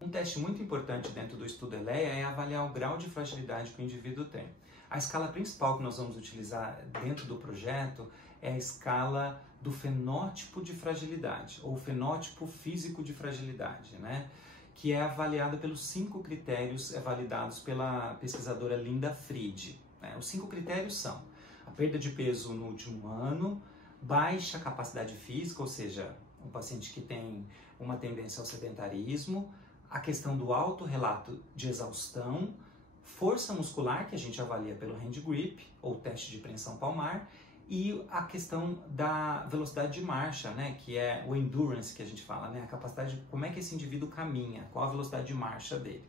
Um teste muito importante dentro do estudo ELEA é avaliar o grau de fragilidade que o indivíduo tem. A escala principal que nós vamos utilizar dentro do projeto é a escala do fenótipo de fragilidade, ou fenótipo físico de fragilidade, né? Que é avaliada pelos 5 critérios validados pela pesquisadora Linda Fried. Os 5 critérios são a perda de peso no último ano, baixa capacidade física, ou seja, um paciente que tem uma tendência ao sedentarismo, a questão do autorrelato de exaustão, força muscular, que a gente avalia pelo hand grip, ou teste de preensão palmar, e a questão da velocidade de marcha, né, que é o endurance que a gente fala, né, a capacidade de como é que esse indivíduo caminha, qual a velocidade de marcha dele.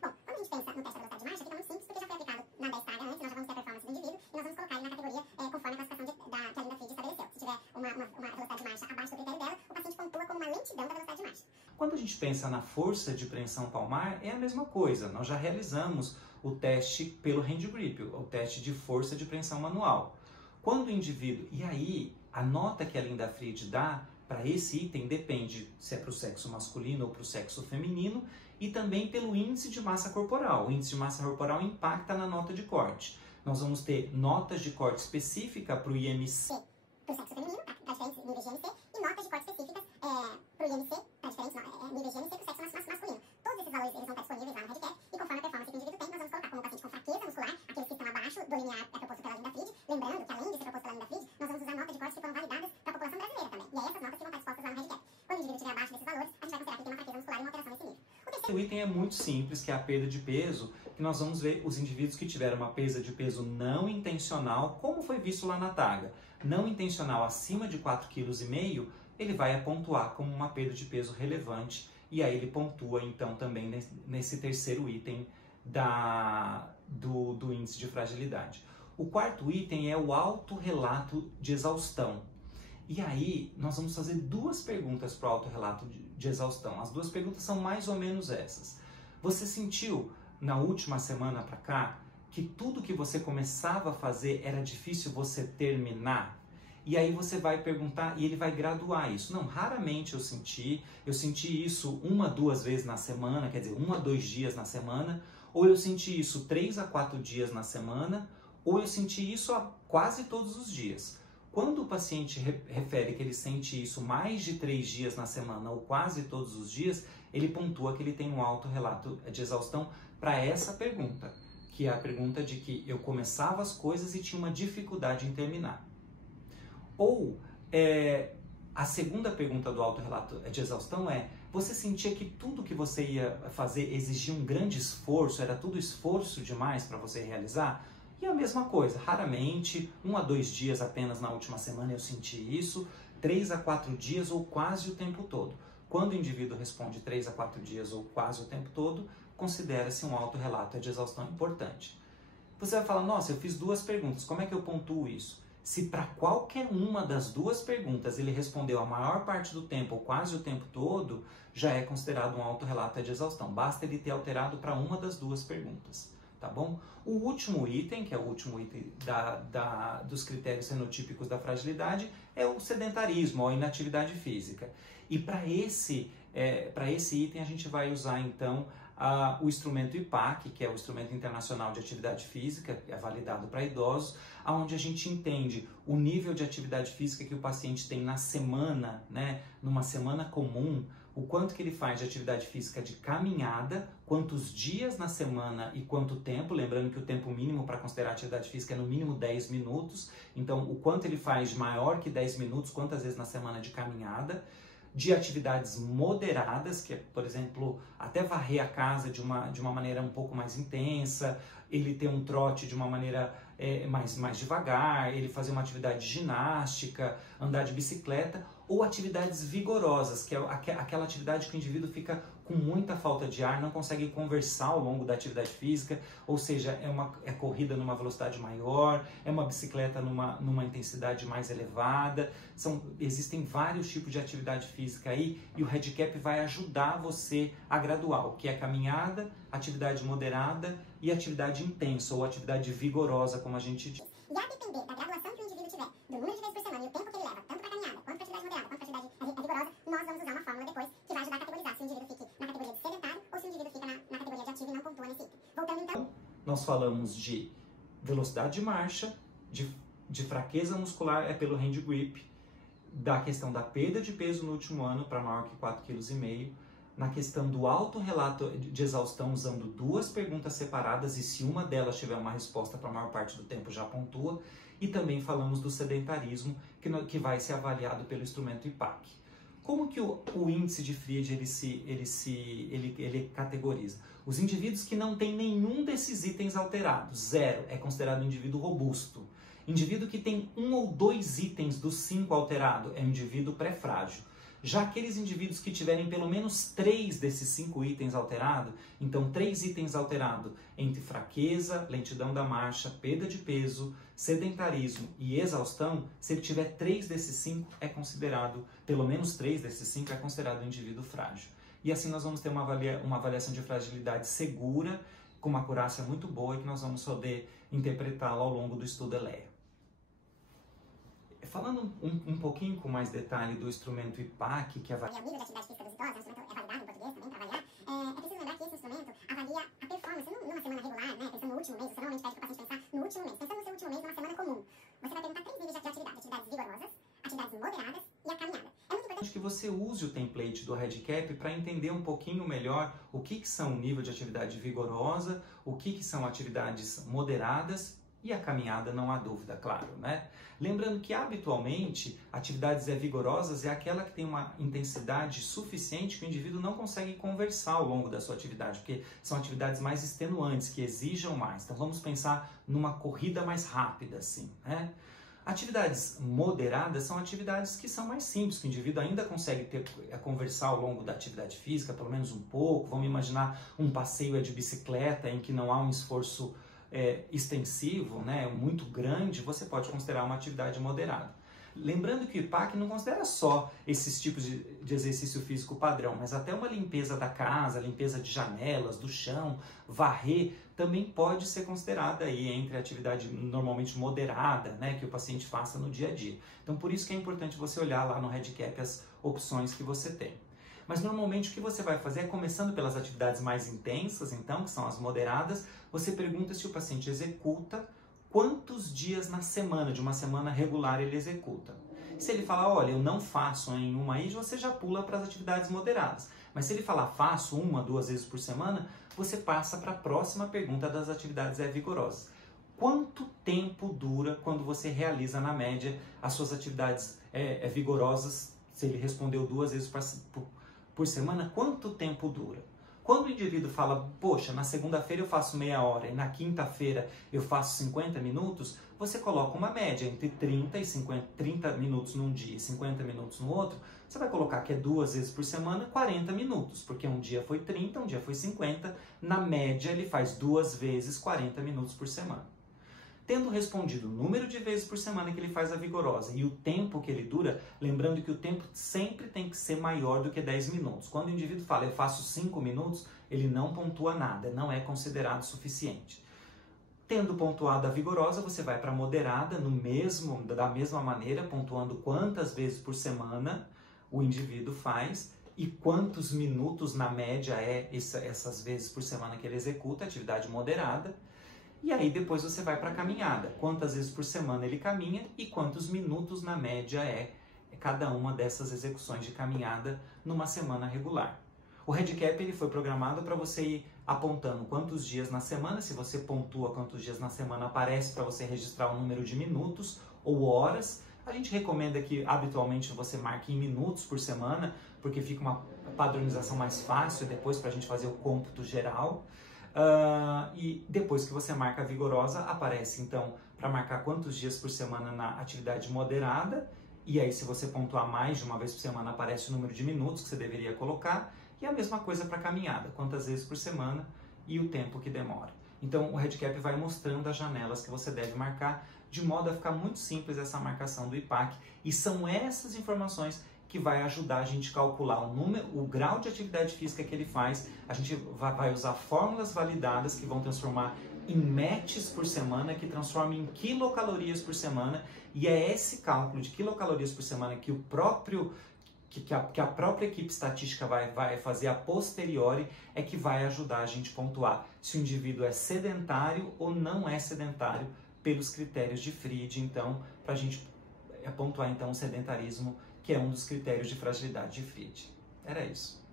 Bom, quando a gente pensa no teste da velocidade de marcha, fica muito simples porque já foi aplicado na descarga antes, nós já vamos ter a performance do indivíduo e nós vamos colocar ele na categoria conforme a classificação que a Linda Fried estabeleceu. Se tiver uma velocidade de marcha abaixo do critério dela, o paciente pontua como uma lentidão da velocidade de marcha. Quando a gente pensa na força de preensão palmar, é a mesma coisa. Nós já realizamos o teste pelo hand grip, o teste de força de preensão manual. Quando o indivíduo... E aí, a nota que a Linda Fried dá para esse item depende se é para o sexo masculino ou para o sexo feminino e também pelo índice de massa corporal. O índice de massa corporal impacta na nota de corte. Nós vamos ter notas de corte específica para o IMC. Para o sexo feminino, para diferentes níveis de IMC, e notas de corte específicas para o IMC, para diferentes níveis de IMC para o sexo masculino. Todos esses valores eles vão estar disponíveis lá no Redcap, e conforme a performance que o indivíduo tem, nós vamos colocar como paciente com fraqueza muscular, aqueles que estão abaixo do limiar proposto pela Linda Fried. Lembrando que além de ser proposto pela Linda Fried, nós vamos usar notas de corte que foram validadas para a população brasileira também. E é essas notas que vão estar dispostas lá no Redcap. Quando o indivíduo estiver abaixo desses valores, a gente vai considerar que ele tem uma fraqueza muscular e uma alteração nesse nível. O item é muito simples, que é a perda de peso, que nós vamos ver os indivíduos que tiveram uma perda de peso não intencional, como foi visto lá na taga, não intencional acima de 4,5 kg, ele vai pontuar como uma perda de peso relevante, e aí ele pontua então também nesse terceiro item do índice de fragilidade. O quarto item é o autorrelato de exaustão. E aí, nós vamos fazer 2 perguntas para o autorrelato de exaustão. As 2 perguntas são mais ou menos essas. Você sentiu, na última semana para cá, que tudo que você começava a fazer era difícil você terminar? E aí você vai perguntar, e ele vai graduar isso. Não, raramente eu senti isso 1 a 2 vezes na semana, quer dizer, 1 a 2 dias na semana, ou eu senti isso 3 a 4 dias na semana, ou eu senti isso quase todos os dias. Quando o paciente refere que ele sente isso mais de 3 dias na semana ou quase todos os dias, ele pontua que ele tem um autorrelato de exaustão para essa pergunta, que é a pergunta de que eu começava as coisas e tinha uma dificuldade em terminar. Ou a segunda pergunta do autorrelato de exaustão é: você sentia que tudo que você ia fazer exigia um grande esforço, era tudo esforço demais para você realizar? E a mesma coisa, raramente, 1 a 2 dias apenas na última semana eu senti isso, 3 a 4 dias ou quase o tempo todo. Quando o indivíduo responde 3 a 4 dias ou quase o tempo todo, considera-se um autorrelato de exaustão importante. Você vai falar, nossa, eu fiz 2 perguntas, como é que eu pontuo isso? Se para qualquer uma das 2 perguntas ele respondeu a maior parte do tempo ou quase o tempo todo, já é considerado um autorrelato de exaustão. Basta ele ter alterado para uma das 2 perguntas. Tá bom? O último item, que é o último item dos critérios fenotípicos da fragilidade, é o sedentarismo, ou a inatividade física. E para esse item a gente vai usar então o instrumento IPAC, que é o Instrumento Internacional de Atividade Física, que é validado para idosos, onde a gente entende o nível de atividade física que o paciente tem na semana, né, numa semana comum, o quanto que ele faz de atividade física de caminhada, quantos dias na semana e quanto tempo, lembrando que o tempo mínimo para considerar atividade física é no mínimo 10 minutos, então o quanto ele faz de maior que 10 minutos, quantas vezes na semana de caminhada, de atividades moderadas, que é, por exemplo, até varrer a casa de uma maneira um pouco mais intensa, ele ter um trote de uma maneira mais devagar, ele fazer uma atividade de ginástica, andar de bicicleta, ou atividades vigorosas, que é aquela atividade que o indivíduo fica com muita falta de ar, não consegue conversar ao longo da atividade física, ou seja, é corrida numa velocidade maior, é uma bicicleta numa intensidade mais elevada. Existem vários tipos de atividade física aí, e o Redcap vai ajudar você a graduar o que é caminhada, atividade moderada e atividade intensa, ou atividade vigorosa, como a gente diz. E a depender da graduação que o indivíduo tiver, do número de vezes por semana e o tempo que ele leva, tanto para caminhada, quanto para atividade moderada, quanto para atividade vigorosa, nós vamos usar uma fórmula depois que vai ajudar a categorizar se o indivíduo fique na categoria de sedentário ou se nós falamos de velocidade de marcha, de fraqueza muscular é pelo hand grip, da questão da perda de peso no último ano para maior que 4,5 kg, na questão do autorrelato de exaustão usando 2 perguntas separadas e se uma delas tiver uma resposta para a maior parte do tempo já pontua, e também falamos do sedentarismo que vai ser avaliado pelo instrumento IPAC. Como que o índice de Fried ele categoriza? Os indivíduos que não têm nenhum desses itens alterados, 0, é considerado um indivíduo robusto. Indivíduo que tem 1 ou 2 itens dos 5 alterado é um indivíduo pré-frágil. Já aqueles indivíduos que tiverem pelo menos 3 desses 5 itens alterados, então 3 itens alterados entre fraqueza, lentidão da marcha, perda de peso, sedentarismo e exaustão, se ele tiver 3 desses 5, é considerado, pelo menos 3 desses 5, é considerado um indivíduo frágil. E assim nós vamos ter uma avaliação de fragilidade segura, com uma acurácia muito boa e que nós vamos poder interpretá-la ao longo do estudo ELEA. Falando um pouquinho com mais detalhe do instrumento IPAC, que avalia o nível de atividade física dos idosos, o instrumento é validado em português também para avaliar. É preciso lembrar que esse instrumento avalia a performance numa semana regular, né? Pensando no último mês, você normalmente pede para o paciente pensar no último mês. Pensando no seu último mês, numa semana comum, você vai perguntar 3 níveis de atividade: atividades vigorosas, atividades moderadas e a caminhada. É muito importante que você use o template do REDCap para entender um pouquinho melhor o que são o nível de atividade vigorosa, o que são atividades moderadas e a caminhada, não há dúvida, claro, né? Lembrando que, habitualmente, atividades vigorosas é aquela que tem uma intensidade suficiente que o indivíduo não consegue conversar ao longo da sua atividade, porque são atividades mais extenuantes, que exijam mais. Então, vamos pensar numa corrida mais rápida, assim, né? Atividades moderadas são atividades que são mais simples, que o indivíduo ainda consegue conversar ao longo da atividade física, pelo menos um pouco. Vamos imaginar um passeio de bicicleta em que não há um esforço extensivo, né, muito grande, você pode considerar uma atividade moderada. Lembrando que o IPAC não considera só esses tipos de exercício físico padrão, mas até uma limpeza da casa, limpeza de janelas, do chão, varrer, também pode ser considerada aí entre a atividade normalmente moderada, né, que o paciente faça no dia a dia. Então, por isso que é importante você olhar lá no REDCap as opções que você tem. Mas normalmente o que você vai fazer é, começando pelas atividades mais intensas, então, que são as moderadas, você pergunta se o paciente executa quantos dias na semana, de uma semana regular, ele executa. Se ele falar, olha, eu não faço em uma aí, você já pula para as atividades moderadas. Mas se ele falar, faço 1, 2 vezes por semana, você passa para a próxima pergunta das atividades vigorosas. Quanto tempo dura quando você realiza, na média, as suas atividades vigorosas? Se ele respondeu 2 vezes por semana, quanto tempo dura? Quando o indivíduo fala, poxa, na segunda-feira eu faço meia hora e na quinta-feira eu faço 50 minutos, você coloca uma média entre 30 e 30 minutos num dia e 50 minutos no outro, você vai colocar que é 2 vezes por semana, 40 minutos, porque um dia foi 30, um dia foi 50, na média ele faz 2 vezes 40 minutos por semana. Tendo respondido o número de vezes por semana que ele faz a vigorosa e o tempo que ele dura, lembrando que o tempo sempre tem que ser maior do que 10 minutos. Quando o indivíduo fala, eu faço 5 minutos, ele não pontua nada, não é considerado suficiente. Tendo pontuado a vigorosa, você vai para a moderada, da mesma maneira, pontuando quantas vezes por semana o indivíduo faz e quantos minutos na média essas vezes por semana que ele executa, atividade moderada. E aí depois você vai para a caminhada, quantas vezes por semana ele caminha e quantos minutos na média cada uma dessas execuções de caminhada numa semana regular. O REDCap ele foi programado para você ir apontando quantos dias na semana, se você pontua quantos dias na semana, aparece para você registrar o número de minutos ou horas. A gente recomenda que habitualmente você marque em minutos por semana, porque fica uma padronização mais fácil depois para a gente fazer o cômputo geral. E depois que você marca a vigorosa, aparece então para marcar quantos dias por semana na atividade moderada, e aí se você pontuar mais de uma vez por semana, aparece o número de minutos que você deveria colocar, e a mesma coisa para a caminhada, quantas vezes por semana e o tempo que demora. Então o REDCap vai mostrando as janelas que você deve marcar, de modo a ficar muito simples essa marcação do IPAC, e são essas informações que vai ajudar a gente a calcular o grau de atividade física que ele faz. A gente vai usar fórmulas validadas que vão transformar em METs por semana, que transforma em quilocalorias por semana, e é esse cálculo de quilocalorias por semana que que a própria equipe estatística vai fazer a posteriori é que vai ajudar a gente a pontuar se o indivíduo é sedentário ou não é sedentário pelos critérios de Fried, então, para a gente pontuar então o sedentarismo, que é um dos critérios de fragilidade de Fried. Era isso.